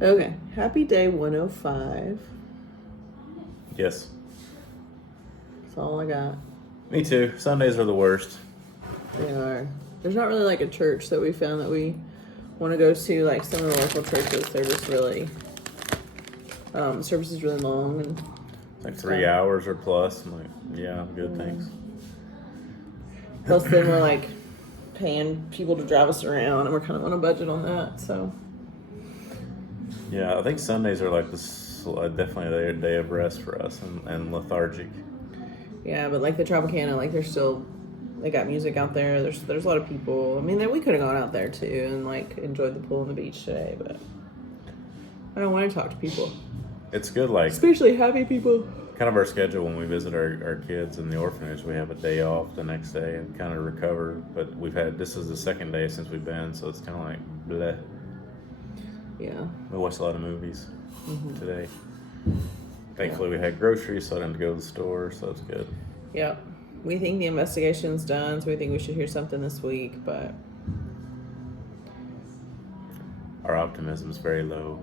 Okay. Happy day 105. Yes. That's all I got. Me too. Sundays are the worst. They are. There's not really like a church that we found that we want to go to. Like some of the local churches, they're just really, service is really long and It's like 3 hours or plus. I'm like, yeah, good, thanks. plus then we're like paying people to drive us around and we're kind of on a budget on that. So Yeah, I think Sundays are like definitely a day of rest for us and lethargic. yeah, but like the Tropicana, like they got music out there. There's a lot of people. I mean, we could have gone out there too and like enjoyed the pool and the beach today, but I don't want to talk to people, It's good, like, especially happy people. kind of our schedule when we visit our kids in the orphanage. We have a day off the next day and kind of recover. But this is the second day since we've been, so it's kind of like bleh. Yeah. We watched a lot of movies today. Thankfully, we had groceries, so I didn't have to go to the store, so it's good. Yep. We think the investigation's done, so we think we should hear something this week, but Our optimism is very low.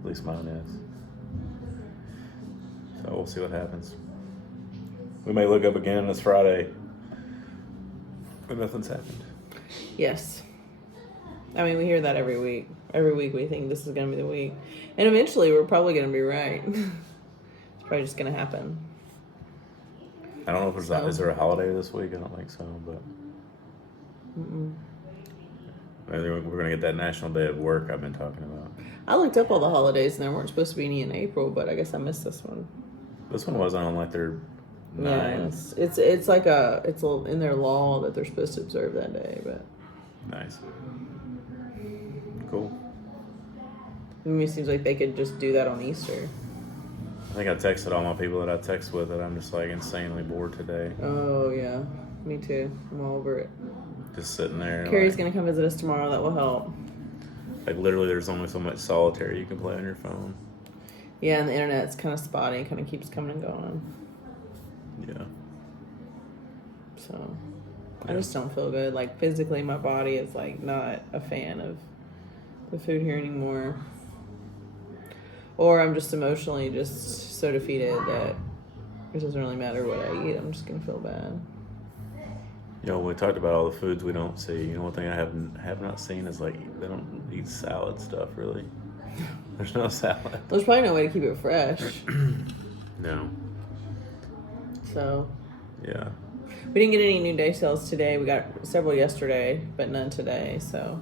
At least mine is. So we'll see what happens. We may look up again this Friday, but nothing's happened. yes. I mean, we hear that every week. Every week we think this is going to be the week. And eventually we're probably going to be right. It's probably just going to happen. I don't know if is there a holiday this week? I don't think so, but maybe we're going to get that National Day of Work I've been talking about. I looked up all the holidays and there weren't supposed to be any in April, but I guess I missed this one. This one wasn't on like their 9. Yeah, it's like it's in their law that they're supposed to observe that day, but Nice. Cool. to me it seems like they could just do that on Easter. I think I texted all my people that I text with that I'm just like insanely bored today. Oh yeah, me too. I'm all over it. Just sitting there. Carrie's gonna come visit us tomorrow. That will help. Like literally, there's only so much solitaire you can play on your phone. Yeah, and the internet's kind of spotty. It kind of keeps coming and going. Yeah. So I just don't feel good. Like physically, my body is like not a fan of the food here anymore. Or I'm just emotionally just so defeated that it doesn't really matter what I eat. I'm just gonna feel bad. You know, we talked about all the foods we don't see. You know, one thing I have not seen is like they don't eat salad stuff really. There's no salad. There's probably no way to keep it fresh. No. So Yeah. we didn't get any new day sales today. We got several yesterday, but none today. So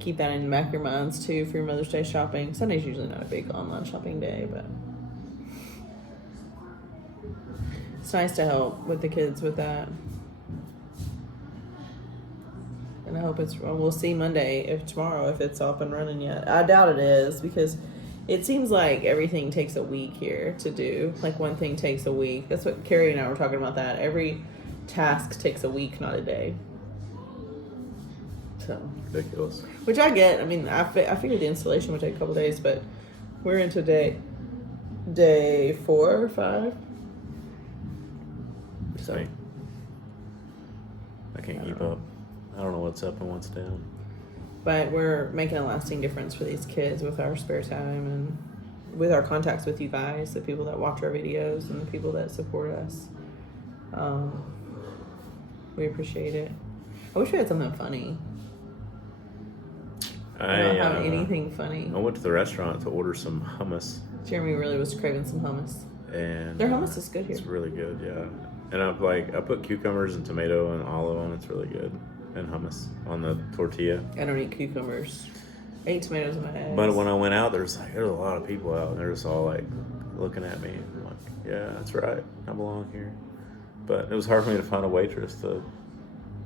keep that in the back of your minds too for your Mother's Day shopping. Sunday's usually not a big online shopping day, but it's nice to help with the kids with that. And I hope we'll see Monday tomorrow if it's up and running yet. I doubt it is because it seems like everything takes a week here to do. Like one thing takes a week. That's what Carrie and I were talking about that. Every task takes a week, not a day. So Ridiculous. which I get. I mean, I figured the installation would take a couple days, but we're into day 4 or 5. So Same. I can't keep up. I don't know what's up and what's down. but we're making a lasting difference for these kids with our spare time and with our contacts with you guys, the people that watch our videos and the people that support us. We appreciate it. I wish we had something funny. I don't have anything funny. I went to the restaurant to order some hummus. Jeremy really was craving some hummus. And Their hummus is good here. It's really good, yeah. And I put cucumbers and tomato and olive on. It's really good. And hummus on the tortilla. I don't eat cucumbers. I eat tomatoes in my eggs. But when I went out, there was a lot of people out, and they're just all like looking at me. I'm like, yeah, that's right, I belong here. But it was hard for me to find a waitress to.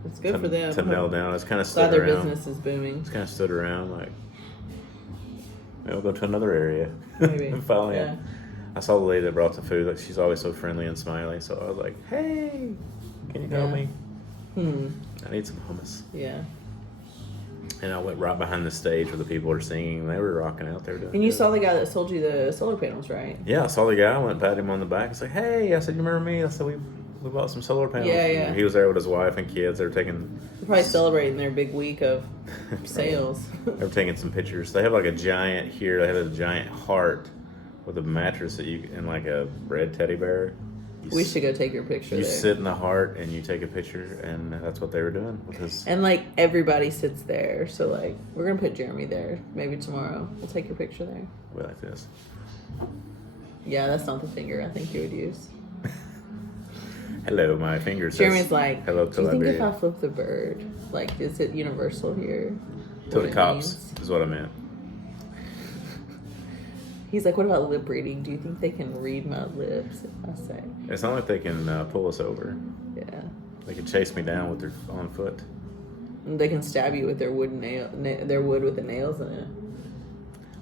It's good for them. To nail down. I was kind of Glad stood their around. business is booming. Just kind of stood around like, maybe we'll go to another area. Maybe. And finally, Yeah. I saw the lady that brought the food. Like she's always so friendly and smiley. So I was like, hey, can you help Yeah. me? Hmm. I need some hummus. Yeah. And I went right behind the stage where the people were singing. They were rocking out there. And you saw the guy that sold you the solar panels, right? Yeah, I saw the guy. I went and patted him on the back. I was like, hey. I said, you remember me? I said, We bought some solar panels. Yeah, yeah. He was there with his wife and kids. They were taking. They're probably celebrating their big week of sales. They were taking some pictures. They have like a giant here. They had a giant heart with a mattress that you and like a red teddy bear. We should go take your picture You there. sit in the heart and you take a picture, and that's what they were doing with his. And like everybody sits there, so like we're gonna put Jeremy there. Maybe tomorrow we'll take your picture there. We like this. Yeah, that's not the finger I think you would use. Hello, my finger says. Jeremy's like, hello do to you think if Liberia. I flip the bird, like, is it universal here? To What the it cops means? is what I meant. He's like, what about lip reading? Do you think they can read my lips if I say? It's not like they can pull us over. Yeah. They can chase me down with their on foot. And they can stab you with their wood their wood with the nails in it.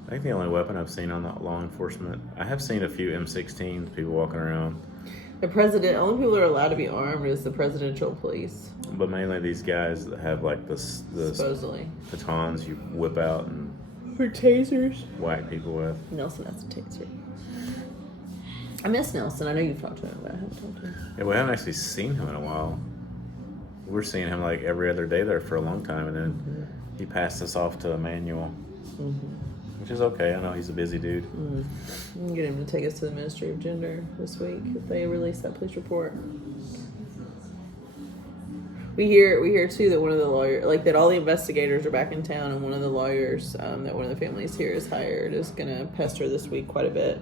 I think the only weapon I've seen on the law enforcement, I have seen a few M16s, people walking around, The president, only people that are allowed to be armed is the presidential police, but mainly these guys that have like the supposedly. batons you whip out and Or tasers. whack people with. Nelson has a taser. I miss Nelson. I know you've talked to him, but I haven't talked to him. Yeah, we haven't actually seen him in a while. We're seeing him like every other day there for a long time, and then he passed us off to Emmanuel, which is okay. I know he's a busy dude. We can get him to take us to the Ministry of Gender this week if they release that police report. We hear too that one of the lawyers, like that all the investigators are back in town, and one of the lawyers that one of the families here has hired is gonna pester this week quite a bit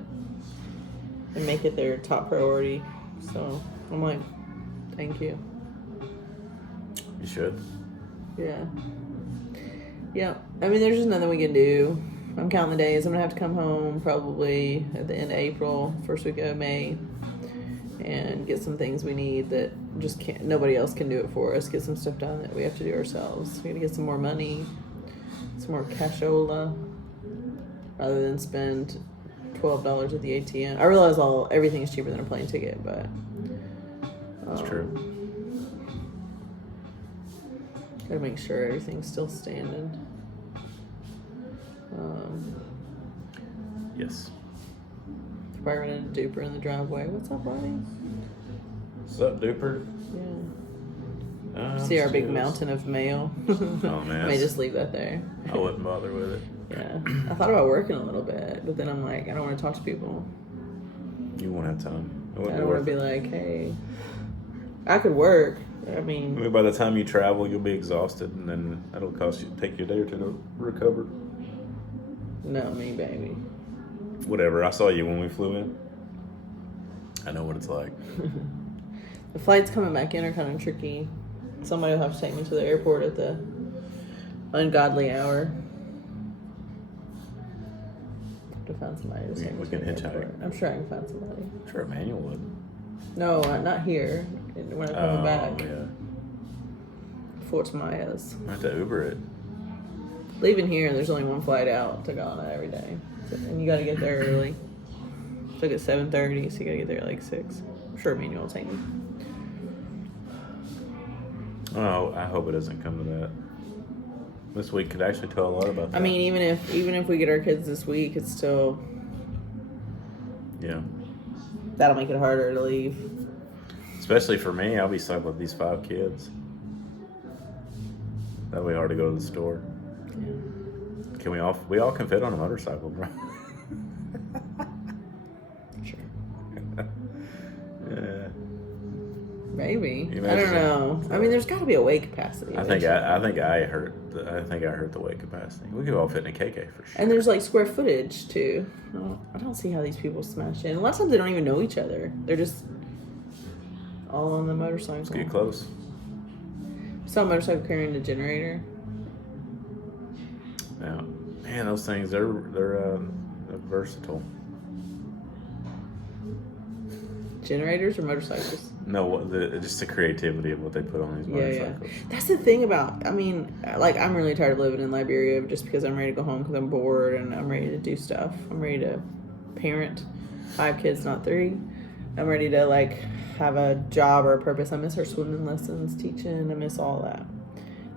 and make it their top priority. So I'm like, thank you. You should. Yeah. Yeah. I mean, there's just nothing we can do. I'm counting the days. I'm gonna have to come home probably at the end of April, first week of May, and get some things we need that just can't. Nobody else can do it for us. Get some stuff done that we have to do ourselves. We gotta get some more money, some more cashola, rather than spend $12 at the ATM. I realize everything is cheaper than a plane ticket, but That's true. gotta make sure everything's still standing. Yes. Probably running a duper in the driveway. What's up, buddy? What's up, duper? Yeah. See our big cheers. mountain of mail. Oh man. I may just leave that there. I wouldn't bother with it. Yeah. I thought about working a little bit, but then I'm like, I don't want to talk to people. You won't have time. It I wouldn't be don't want worth to be it. like, hey, I could work. I I mean, mean, by the time you travel, you'll be exhausted, and then that'll take you a day or two to recover. no, me, baby. Whatever. I saw you when we flew in. I know what it's like. The flights coming back in are kind of tricky. Somebody will have to take me to the airport at the ungodly hour. Have to find somebody to take me We to can the hitchhike. airport. I'm sure I can find somebody. Sure, Emmanuel would. No, not here. When I'm coming back. Yeah. Fort Myers. I have to Uber it. Leaving here, there's only one flight out to Ghana every day. And you gotta get there early. Took at 7:30, so you gotta get there at like 6. I'm sure Emmanuel will take me. Oh, I hope it doesn't come to that. This week could actually tell a lot about that. I mean, even if we get our kids this week, it's still, yeah. that'll make it harder to leave. Especially for me, I'll be stuck with these 5 kids. That'll be hard to go to the store. Can we all can fit on a motorcycle, bro? Sure. Yeah. Maybe. You I don't imagine- know. I mean, there's got to be a weight capacity. I think I hurt the weight capacity. We could all fit in a KK for sure. And there's like square footage too. I don't see how these people smash in. A lot of times they don't even know each other. They're just all on the motorcycle. Let's get close. Saw a motorcycle carrying a generator. Yeah, man, those things they're versatile. Generators or motorcycles? No, just the creativity of what they put on these motorcycles. That's the thing about, I mean, like, I'm really tired of living in Liberia just because I'm ready to go home because I'm bored and I'm ready to do stuff. I'm ready to parent 5 kids, not 3. I'm ready to, like, have a job or a purpose. I miss our swimming lessons, teaching. I miss all that.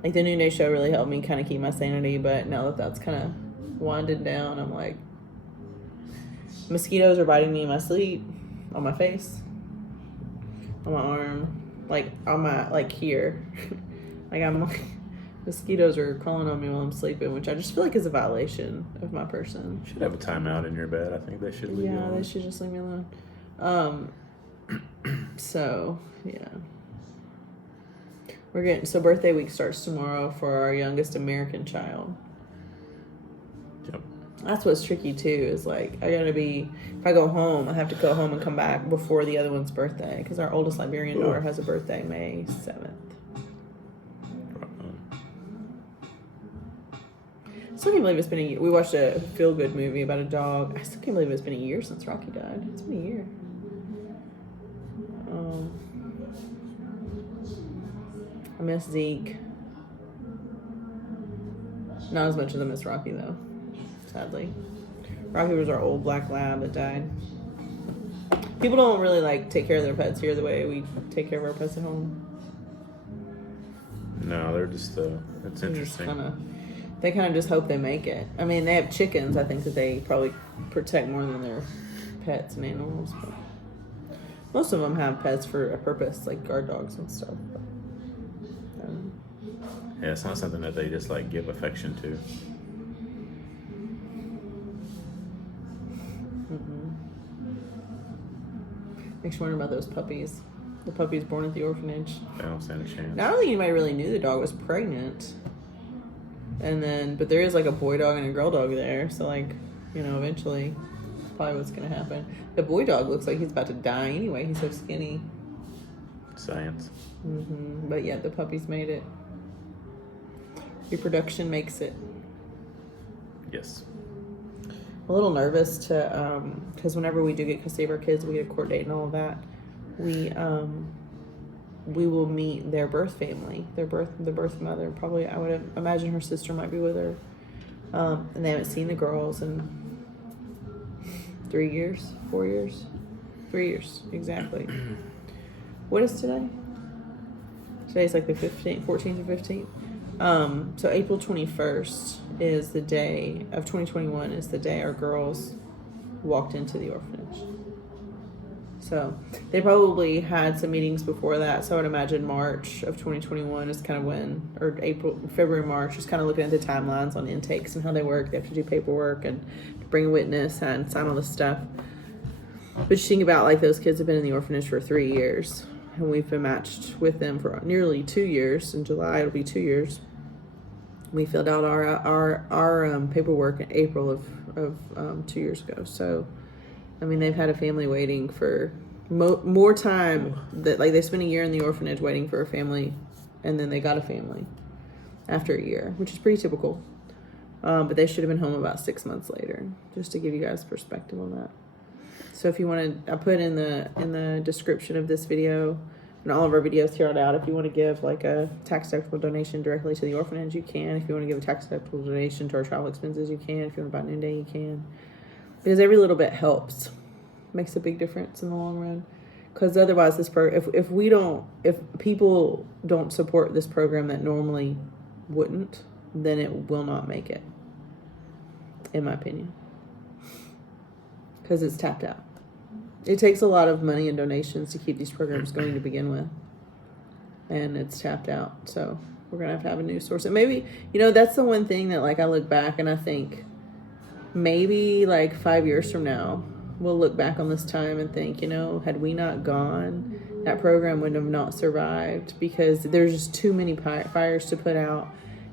Like, the Noonday Show really helped me kind of keep my sanity, but now that that's kind of winded down, I'm like, mosquitoes are biting me in my sleep, on my face. on my arm, like on my like here, like I'm like mosquitoes are crawling on me while I'm sleeping, which I just feel like is a violation of my person. You should have a timeout in your bed. I think they should leave you alone. Yeah, they should just leave me alone. So yeah. So birthday week starts tomorrow for our youngest American child. Yep. That's what's tricky too, is like if I go home, I have to go home and come back before the other one's birthday, because our oldest Liberian daughter has a birthday May 7th. I still can't believe it's been a year. We watched a feel-good movie about a dog. I still can't believe it's been a year since Rocky died. It's been a year. I miss Zeke. Not as much as I miss Rocky, though. Sadly. Rocky was our old black lab that died. People don't really, like, take care of their pets here the way we take care of our pets at home. No, they're just, it's interesting. They kind of just hope they make it. I mean, they have chickens, I think, that they probably protect more than their pets and animals. But most of them have pets for a purpose, like guard dogs and stuff. But, yeah, it's not something that they just, like, give affection to. Makes you wonder about those puppies. The puppies born at the orphanage. They don't stand a chance. Now, I don't think anybody really knew the dog was pregnant. But there is like a boy dog and a girl dog there. So like, eventually that's probably what's going to happen. The boy dog looks like he's about to die anyway. He's so skinny. Science. But yeah, the puppies made it. Reproduction makes it. Yes. A little nervous because whenever we do get custody of our kids, we get a court date and all of that. We will meet their birth family, the birth mother. Probably, I would imagine her sister might be with her. And they haven't seen the girls in 3 years, 4 years, 3 years exactly. What is today? Today's like the 14th or 15th. So April 21st is the day of 2021 is the day our girls walked into the orphanage. So they probably had some meetings before that. So I would imagine March of 2021 is kind of when, or February, March, just kind of looking at the timelines on intakes and how they work. They have to do paperwork and bring a witness and sign all this stuff. But you think about, like, those kids have been in the orphanage for 3 years, and we've been matched with them for nearly 2 years. In July, it'll be 2 years. We filled out our paperwork in April of 2 years ago. So, I mean, they've had a family waiting for more time. That, like, they spent a year in the orphanage waiting for a family, and then they got a family after a year, which is pretty typical. But they should have been home about 6 months later, just to give you guys perspective on that. So if you want to, I put in the description of this video and all of our videos here on out, if you want to give like a tax deductible donation directly to the orphanage, you can. If you want to give a tax deductible donation to our travel expenses, you can. If you want to buy Noonday, you can. Because every little bit helps, makes a big difference in the long run. Because otherwise, if people don't support this program that normally wouldn't, then it will not make it, in my opinion. Because it's tapped out. It takes a lot of money and donations to keep these programs going to begin with. And it's tapped out. So we're going to have a new source. And maybe, that's the one thing that, like, I look back and I think maybe like 5 years from now, we'll look back on this time and think, had we not gone, that program would have not survived, because there's just too many fires to put out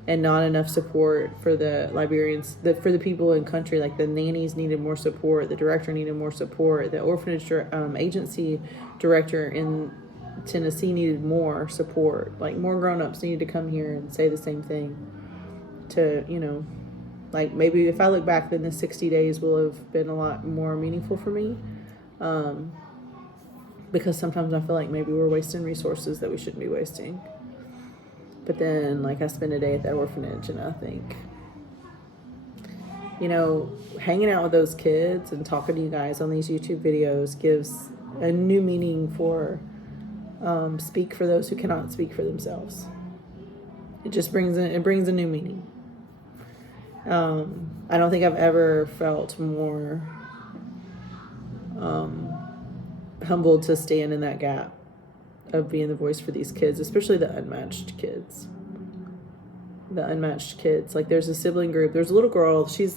and not enough support for the Liberians, for the people in country. Like, the nannies needed more support, the director needed more support, the orphanage agency director in Tennessee needed more support. Like, more grown-ups needed to come here and say the same thing to, like, maybe if I look back, then the 60 days will have been a lot more meaningful for me. Because sometimes I feel like maybe we're wasting resources that we shouldn't be wasting. But then, like, I spend a day at that orphanage and I think, hanging out with those kids and talking to you guys on these YouTube videos gives a new meaning for speak for those who cannot speak for themselves. It just brings a new meaning. I don't think I've ever felt more humbled to stand in that gap of being the voice for these kids, especially the unmatched kids. Like, there's a sibling group. There's a little girl. She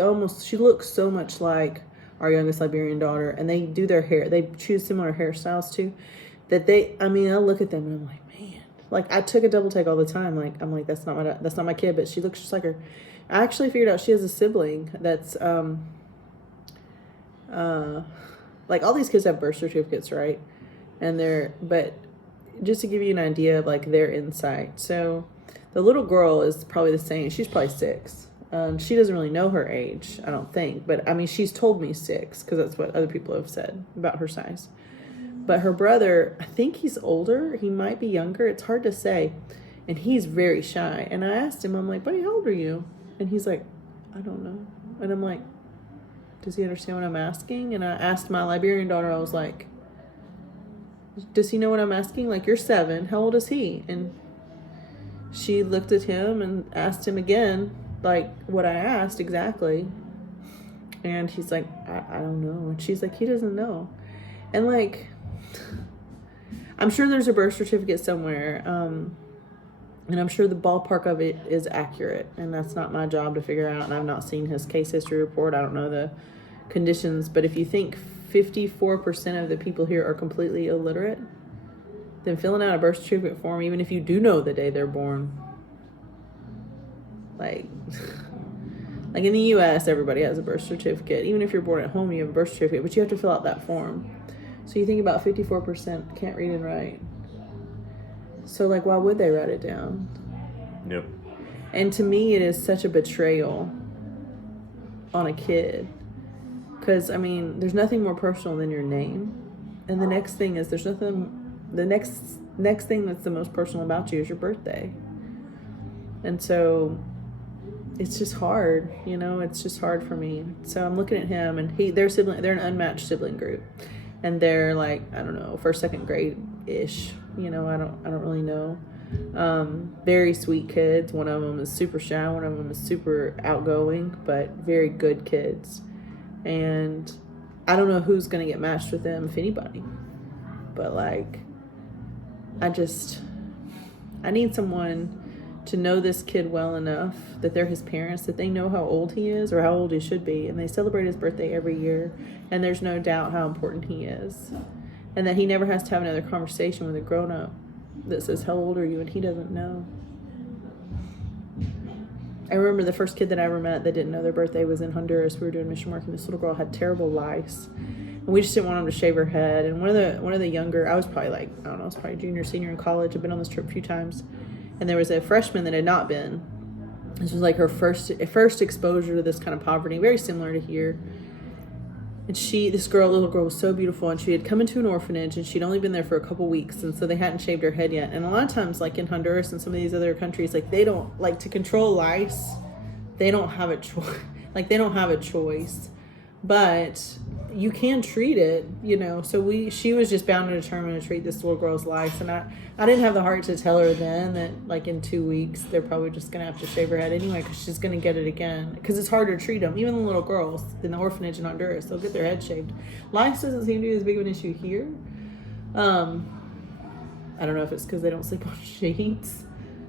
looks so much like our youngest Liberian daughter, and they do their hair. They choose similar hairstyles too. I look at them and I'm like, man. Like, I took a double take all the time. Like, I'm like, that's not my kid, but she looks just like her. I actually figured out she has a sibling that's like, all these kids have birth certificates, right? But just to give you an idea of like their insight. So the little girl is probably the same. She's probably 6. She doesn't really know her age, I don't think. But I mean, she's told me 6 because that's what other people have said about her size. But her brother, I think he's older. He might be younger. It's hard to say. And he's very shy. And I asked him, I'm like, buddy, how old are you? And he's like, I don't know. And I'm like, does he understand what I'm asking? And I asked my Liberian daughter, I was like, does he know what I'm asking? Like, you're 7. How old is he? And she looked at him and asked him again, like, what I asked exactly. And he's like, I don't know. And she's like, he doesn't know. And, like, I'm sure there's a birth certificate somewhere. And I'm sure the ballpark of it is accurate. And that's not my job to figure out. And I've not seen his case history report. I don't know the conditions. But if you think 54% of the people here are completely illiterate, then filling out a birth certificate form, even if you do know the day they're born, like in the U.S., everybody has a birth certificate. Even if you're born at home, you have a birth certificate, but you have to fill out that form. So you think about 54% can't read and write. So, like, why would they write it down? Yep. And to me, it is such a betrayal on a kid. Because, I mean, there's nothing more personal than your name. And the next thing is the next thing that's the most personal about you is your birthday. And so it's just hard, it's just hard for me. So I'm looking at him, and they're an unmatched sibling group. And they're like, I don't know, first, second grade-ish. I don't really know. Very sweet kids. One of them is super shy. One of them is super outgoing, but very good kids. And I don't know who's going to get matched with them, if anybody. But, like, I need someone to know this kid well enough that they're his parents, that they know how old he is or how old he should be. And they celebrate his birthday every year. And there's no doubt how important he is. And that he never has to have another conversation with a grown-up that says, how old are you? And he doesn't know. I remember the first kid that I ever met that didn't know their birthday was in Honduras. We were doing mission work, and this little girl had terrible lice. And we just didn't want him to shave her head. And one of the younger, I was probably like, I don't know, I was probably junior, senior in college. I've been on this trip a few times. And there was a freshman that had not been. This was like her first exposure to this kind of poverty, very similar to here. And little girl was so beautiful, and she had come into an orphanage, and she'd only been there for a couple weeks, and so they hadn't shaved her head yet. And a lot of times, like in Honduras and some of these other countries, like, they don't, like, to control lice, they don't have a choice. Like, they don't have a choice. But you can treat it, So she was just bound and determined to treat this little girl's lice. And I didn't have the heart to tell her then that, like, in 2 weeks, they're probably just going to have to shave her head anyway, because she's going to get it again. Because it's harder to treat them. Even the little girls in the orphanage in Honduras, they'll get their head shaved. Lice doesn't seem to be as big of an issue here. I don't know if it's because they don't sleep on sheets.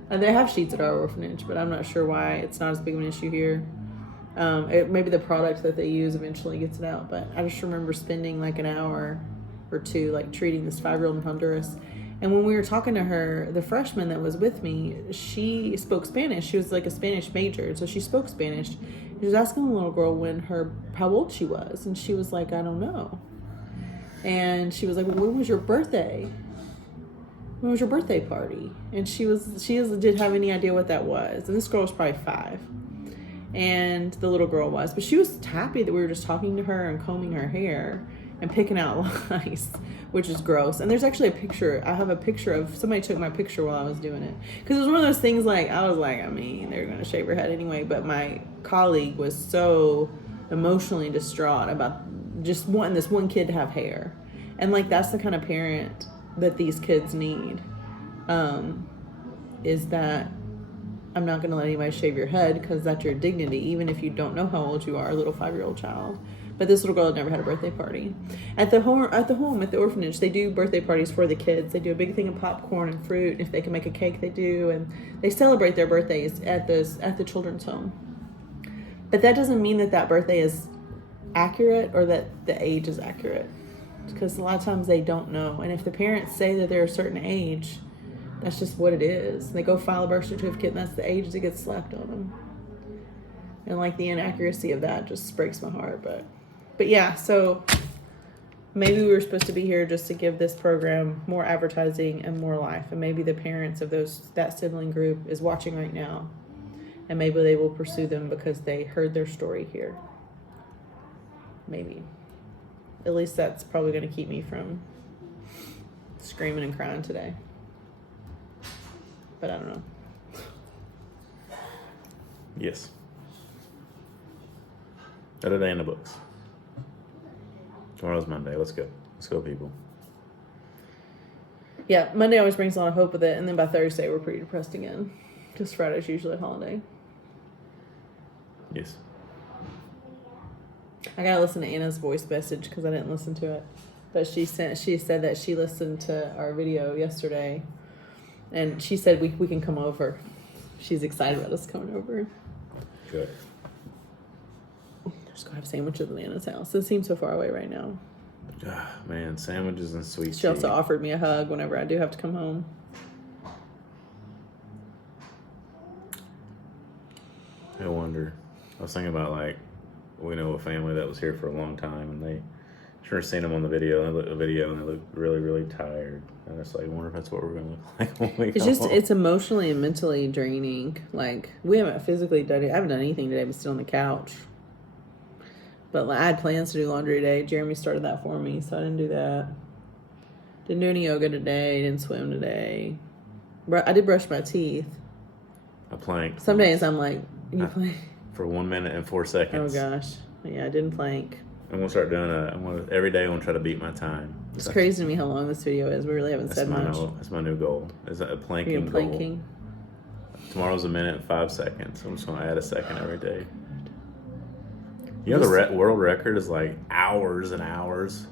They have sheets at our orphanage, but I'm not sure why it's not as big of an issue here. Maybe the product that they use eventually gets it out, but I just remember spending like an hour or two, like, treating this 5-year-old in Honduras. And when we were talking to her, the freshman that was with me, she spoke Spanish. She was like a Spanish major, so she spoke Spanish. She was asking the little girl how old she was, and she was like, I don't know. And she was like, well, when was your birthday? When was your birthday party? And she didn't have any idea what that was. And this girl was probably 5. And the little girl was. But she was happy that we were just talking to her and combing her hair and picking out lice, which is gross. And there's actually a picture. I have a picture of, somebody took my picture while I was doing it. Because it was one of those things, like, I was like, I mean, they're going to shave her head anyway. But my colleague was so emotionally distraught about just wanting this one kid to have hair. And, like, that's the kind of parent that these kids need, is that I'm not going to let anybody shave your head because that's your dignity, even if you don't know how old you are, a little 5-year-old child. But this little girl had never had a birthday party. At the orphanage, they do birthday parties for the kids. They do a big thing of popcorn and fruit. If they can make a cake, they do. And they celebrate their birthdays at the children's home. But that doesn't mean that birthday is accurate or that the age is accurate. Because a lot of times they don't know. And if the parents say that they're a certain age, that's just what it is. They go file a birth certificate and that's the age that gets slapped on them. And like the inaccuracy of that just breaks my heart. But yeah, so maybe we were supposed to be here just to give this program more advertising and more life. And maybe the parents of that sibling group is watching right now. And maybe they will pursue them because they heard their story here. Maybe. At least that's probably going to keep me from screaming and crying today. But I don't know. Yes. Another day in the books. Tomorrow's Monday. Let's go. Let's go, people. Yeah, Monday always brings a lot of hope with it. And then by Thursday, we're pretty depressed again. Because Friday's usually a holiday. Yes. I gotta listen to Anna's voice message because I didn't listen to it. But she said that she listened to our video yesterday, and she said we can come over. She's excited about us coming over. Good. Just go have sandwiches at Anna's house. It seems so far away right now. Man, sandwiches and sweet tea. She also offered me a hug whenever I do have to come home. I wonder. I was thinking about, like, we know a family that was here for a long time, and they sure seen them on the video, and they look really, really tired. And it's like, I wonder if that's what we're gonna look like when we go home. It's emotionally and mentally draining. Like, we haven't physically done it. I haven't done anything today, but still on the couch. But like, I had plans to do laundry today. Jeremy started that for me, so I didn't do that. Didn't do any yoga today. Didn't swim today. I did brush my teeth. I planked. Some days I'm like, you plank? For 1 minute and 4 seconds. Oh gosh. Yeah, I didn't plank. I'm gonna start doing every day I'm gonna try to beat my time. It's crazy to me how long this video is. We really haven't said much. That's my new goal. Is that a planking goal? Tomorrow's 1 minute and 5 seconds. I'm just gonna add a second every day. You know the world record is like hours and hours.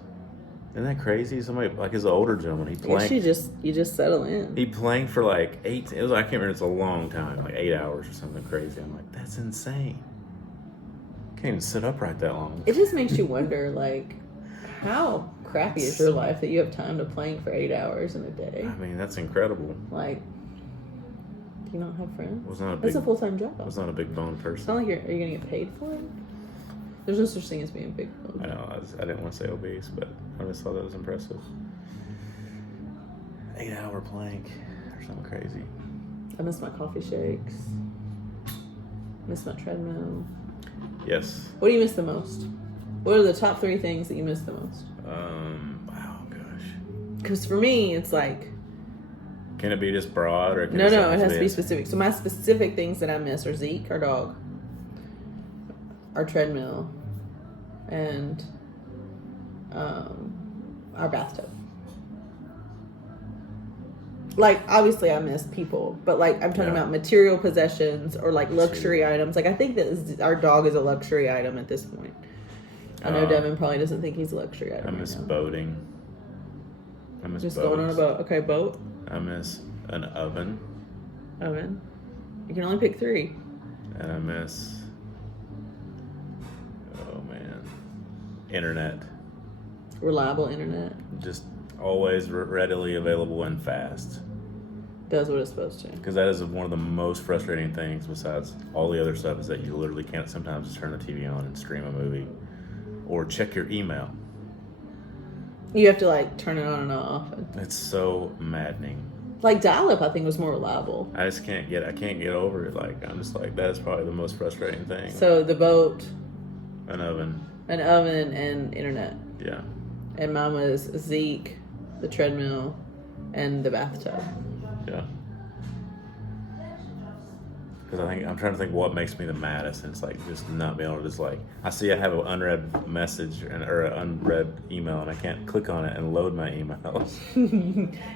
Isn't that crazy? Somebody like he's an older gentleman. He planked. You just settle in. He planked for like 8. I can't remember. It's a long time, like 8 hours or something crazy. I'm like, that's insane. Can't even sit upright that long. It just makes you wonder, like, how crappy is your life that you have time to plank for 8 hours in a day? I mean, that's incredible. Like, do you not have friends? That's a full-time job. I was not a big bone person. It's not like are you gonna get paid for it? There's no such thing as being big bone. I know. I didn't want to say obese, but I just thought that was impressive. 8-hour plank or something crazy. I miss my coffee shakes. Miss my treadmill. Yes. What do you miss the most? What are the top 3 things that you miss the most? Wow, gosh. Because for me, it's like... Can it be just broad or No, it has to be specific. So my specific things that I miss are Zeke, our dog, our treadmill, and our bathtub. Like, obviously I miss people, but like I'm talking about material possessions or like luxury items. Like, I think that our dog is a luxury item at this point. I know Devin probably doesn't think he's a luxury item. I miss boating. I miss just boats. Going on a boat. Okay, boat. I miss an oven. Oven. You can only pick 3. And I miss, internet. Reliable internet. Just always readily available and fast. Does what it's supposed to. Because that is one of the most frustrating things besides all the other stuff is that you literally can't sometimes just turn the TV on and stream a movie or check your email. You have to like turn it on and off. It's so maddening. Like dial-up, I think was more reliable. I can't get over it. Like, I'm just like, that's probably the most frustrating thing. So the boat, an oven, and internet. Yeah. And mine was Zeke, the treadmill, and the bathtub. Yeah. Because I'm trying to think what makes me the maddest, and it's like just not being able to just like I see I have an unread message or an unread email, and I can't click on it and load my emails.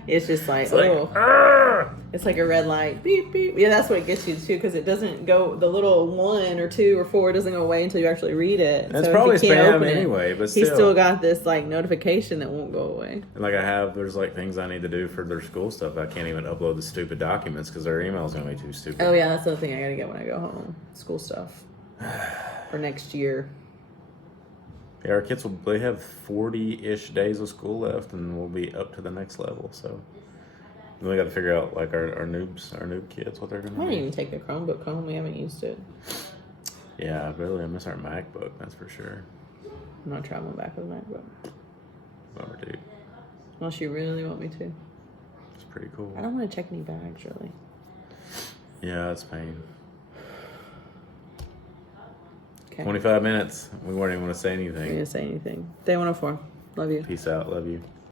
It's just like, It's like, it's like a red light, beep beep. Yeah, that's what gets you too, because it doesn't go, the little 1 or 2 or 4 doesn't go away until you actually read it. It's so probably if you can't spam open anyway, but he's still. still got this like notification that won't go away. And like there's like things I need to do for their school stuff. I can't even upload the stupid documents because their email's gonna be too stupid. Oh yeah, that's the other thing I gotta get when I go home. School stuff for next year. Yeah, our kids they have 40-ish days of school left, and we'll be up to the next level. So then we got to figure out like our noob kids what they're gonna I do. didn't even take the Chromebook home. We haven't used it. Yeah, really, I miss our MacBook. That's for sure. I'm not traveling back with a MacBook. Bummer, dude. Unless you really want me to. It's pretty cool. I don't want to check any bags really. Yeah, it's pain. Okay. 25 minutes. We weren't even going to say I'm anything. gonna say anything. Day 104. Love you. Peace out. Love you.